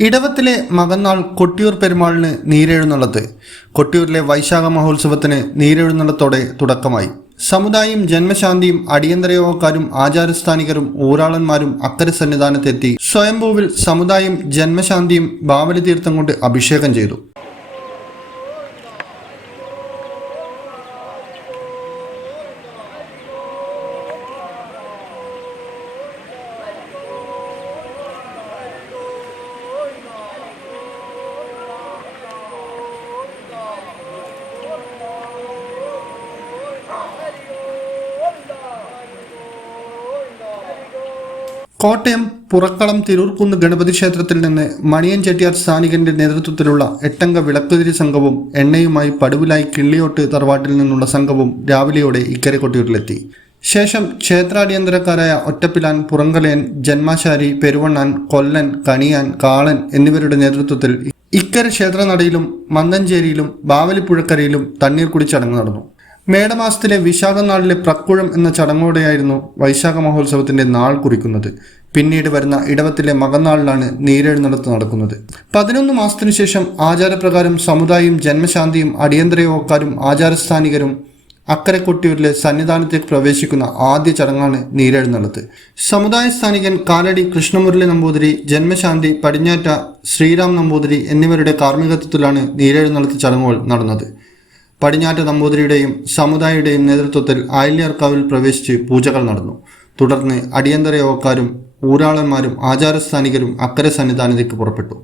ഇടവത്തിലെ മകന്നാൾ കൊട്ടിയൂർ പെരുമാളിന് നീരെഴുന്നള്ളത്ത്. കൊട്ടിയൂരിലെ വൈശാഖ മഹോത്സവത്തിന് നീരെഴുന്നള്ളത്തോടെ തുടക്കമായി. സമുദായം ജന്മശാന്തിയും അടിയന്തരയോഗക്കാരും ആചാരസ്ഥാനികരും ഊരാളന്മാരും അക്കരെ സന്നിധാനത്തെത്തി സ്വയംഭൂവിൽ സമുദായം ജന്മശാന്തിയും ബാവലി തീർത്ഥം കൊണ്ട് അഭിഷേകം ചെയ്തു. കോട്ടയം പുറക്കളം തിരൂർക്കുന്ന് ഗണപതി ക്ഷേത്രത്തിൽ നിന്ന് മണിയൻ ചെട്ടിയാർ സ്ഥാനികന്റെ നേതൃത്വത്തിലുള്ള എട്ടംഗ വിളക്കുതിരി സംഘവും എണ്ണയുമായി പടുവിലായി കിള്ളിയോട്ട് തറവാട്ടിൽ നിന്നുള്ള സംഘവും രാവിലെയോടെ ഇക്കരെ കൊട്ടിയൂരിലെത്തി ശേഷം ക്ഷേത്രാടിയന്തരക്കാരായ ഒറ്റപ്പിലാൻ പുറങ്കലയൻ ജന്മാശാരി പെരുവണ്ണാൻ കൊല്ലൻ കണിയാൻ കാളൻ എന്നിവരുടെ നേതൃത്വത്തിൽ ഇക്കരെ ക്ഷേത്രനടയിലും മന്ദഞ്ചേരിയിലും ബാവലിപ്പുഴക്കരയിലും തണ്ണീർ കുടിച്ചടങ്ങ് നടന്നു. മേടമാസത്തിലെ വിശാഖ നാളിലെ പ്രക്കുഴം എന്ന ചടങ്ങോടെയായിരുന്നു വൈശാഖ മഹോത്സവത്തിന്റെ നാൾ കുറിക്കുന്നത്. പിന്നീട് വരുന്ന ഇടവത്തിലെ മകനാളിലാണ് നീരെഴുന്നടത്ത് നടക്കുന്നത്. പതിനൊന്ന് മാസത്തിനു ശേഷം ആചാരപ്രകാരം സമുദായം ജന്മശാന്തിയും അടിയന്തര യോഗക്കാരും ആചാരസ്ഥാനികരും അക്കരെ കൊട്ടിയൂരിലെ സന്നിധാനത്തേക്ക് പ്രവേശിക്കുന്ന ആദ്യ ചടങ്ങാണ് നീരെഴുന്നള്ളത്ത്. സമുദായ സ്ഥാനികൻ കാലടി കൃഷ്ണമുരളി നമ്പൂതിരി ജന്മശാന്തി പടിഞ്ഞാറ്റ ശ്രീരാം നമ്പൂതിരി എന്നിവരുടെ കാർമ്മികത്വത്തിലാണ് നീരെഴുന്നള്ളത്ത് ചടങ്ങുകൾ നടന്നത്. പടിഞ്ഞാറ്റ് നമ്പൂതിരിയുടെയും സമുദായയുടെയും നേതൃത്വത്തിൽ ആയില്യാർക്കാവിൽ പ്രവേശിച്ച് പൂജകൾ നടന്നു. തുടർന്ന് അടിയന്തര യോഗക്കാരും ഊരാളന്മാരും ആചാരസ്ഥാനികരും അക്കരെ സന്നിധാനത്തേക്ക് പുറപ്പെട്ടു.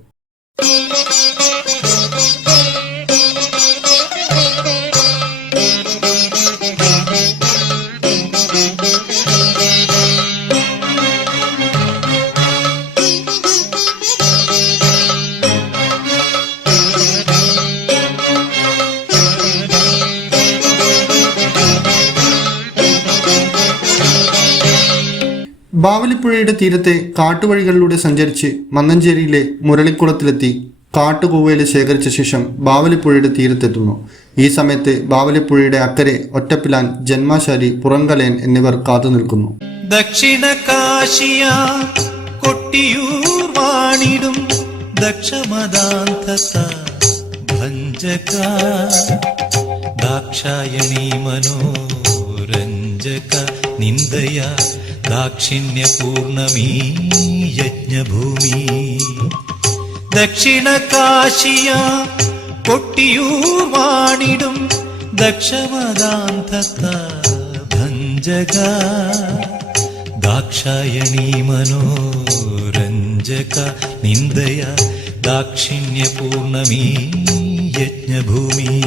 ബാവലിപ്പുഴയുടെ തീരത്തെ കാട്ടുവഴികളിലൂടെ സഞ്ചരിച്ച് മന്നഞ്ചേരിയിലെ മുരളിക്കുളത്തിലെത്തി കാട്ടുകൂവയിൽ ശേഖരിച്ച ശേഷം ബാവലിപ്പുഴയുടെ തീരത്തെത്തുന്നു. ഈ സമയത്ത് ബാവലിപ്പുഴയുടെ അക്കരെ ഒറ്റപ്പിലാൻ ജന്മാശാരി പുറങ്കലയൻ എന്നിവർ കാത്തു നിൽക്കുന്നു. ദക്ഷിണ കാശിയ കൊട്ടിയൂർ വാണിടും ഭഞ്ജക. നിന്ദയ ദാക്ഷിണ്യപൂർണമീ യജ്ഞഭൂമി. ദക്ഷിണ കാശിയ കൊട്ടിയൂർ വാണിടും ദക്ഷമദാന്തത ഭഞ്ജക. ദാക്ഷായണീ മനോരഞ്ജക നിന്ദയ ദാക്ഷിണ്യപൂർണമീ യജ്ഞഭൂമി.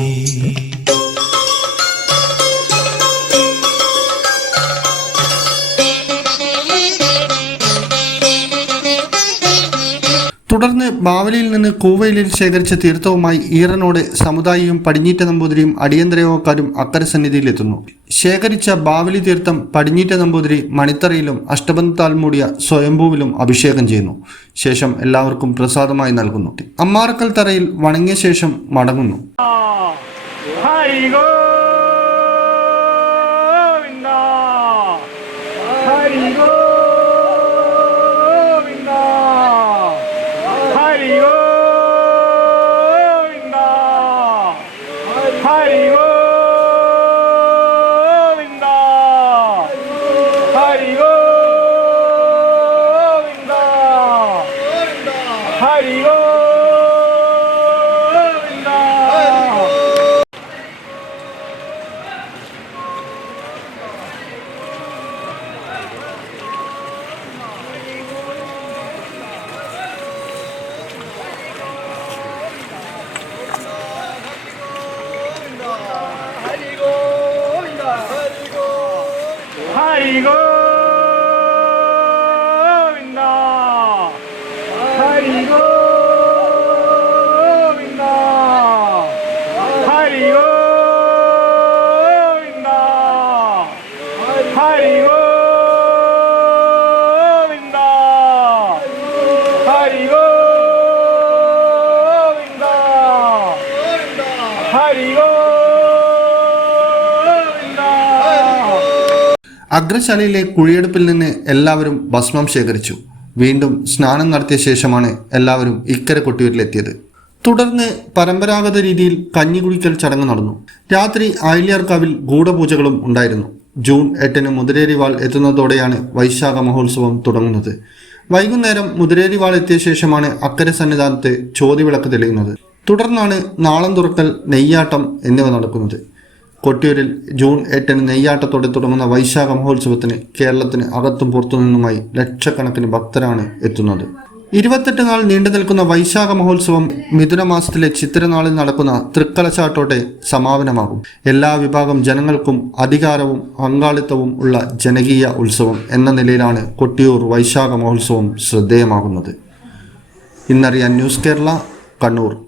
തുടർന്ന് ബാവലിയിൽ നിന്ന് കൂവയിലിൽ ശേഖരിച്ച തീർത്ഥവുമായി ഈറനോട് സമുദായിയും പടിഞ്ഞീറ്റ നമ്പൂതിരിയും അടിയന്തര യോഗക്കാരും അക്കരെ സന്നിധിയിലെത്തുന്നു ശേഖരിച്ച ബാവലി തീർത്ഥം പടിഞ്ഞീറ്റ നമ്പൂതിരി മണിത്തറയിലും അഷ്ടബന്ധത്താൽ മൂടിയ സ്വയംഭൂവിലും അഭിഷേകം ചെയ്യുന്നു. ശേഷം എല്ലാവർക്കും പ്രസാദമായി നൽകുന്നു. അമ്മാറക്കൽ തറയിൽ വണങ്ങിയ ശേഷം മടങ്ങുന്നു. 하리고입니다. 하리고. 하리고. അഗ്രശാലയിലെ കുഴിയെടുപ്പിൽ നിന്ന് എല്ലാവരും ഭസ്മം ശേഖരിച്ചു. വീണ്ടും സ്നാനം നടത്തിയ ശേഷമാണ് എല്ലാവരും ഇക്കരെ കൊട്ടിയൂരിലെത്തിയത്. തുടർന്ന് പരമ്പരാഗത രീതിയിൽ കഞ്ഞി കുടിക്കൽ ചടങ്ങ് നടന്നു. രാത്രി ആയില്യാർക്കാവിൽ ഗൂഢപൂജകളും ഉണ്ടായിരുന്നു. ജൂൺ എട്ടിന് മുതിരേരിവാൾ എത്തുന്നതോടെയാണ് വൈശാഖ മഹോത്സവം തുടങ്ങുന്നത്. വൈകുന്നേരം മുതിരേരിവാൾ എത്തിയ ശേഷമാണ് അക്കരെ സന്നിധാനത്ത് ചോതിവിളക്ക് തെളിയുന്നത്. തുടർന്നാണ് നാളം തുറക്കൽ നെയ്യാട്ടം എന്നിവ നടക്കുന്നത്. കൊട്ടിയൂരിൽ ജൂൺ എട്ടിന് നെയ്യാട്ടത്തോടെ തുടങ്ങുന്ന വൈശാഖ മഹോത്സവത്തിന് കേരളത്തിന് അകത്തും പുറത്തുനിന്നുമായി ലക്ഷക്കണക്കിന് ഭക്തരാണ് എത്തുന്നത്. ഇരുപത്തെട്ട് നാൾ നീണ്ടു നിൽക്കുന്ന വൈശാഖ മഹോത്സവം മിഥുന മാസത്തിലെ ചിത്തിരനാളിൽ നടക്കുന്ന തൃക്കലച്ചാട്ടോടെ സമാപനമാകും. എല്ലാ വിഭാഗം ജനങ്ങൾക്കും അധികാരവും പങ്കാളിത്തവും ഉള്ള ജനകീയ ഉത്സവം എന്ന നിലയിലാണ് കൊട്ടിയൂർ വൈശാഖ മഹോത്സവം ശ്രദ്ധേയമാകുന്നത്. ഇന്നറിയാൻ ന്യൂസ് കേരള കണ്ണൂർ.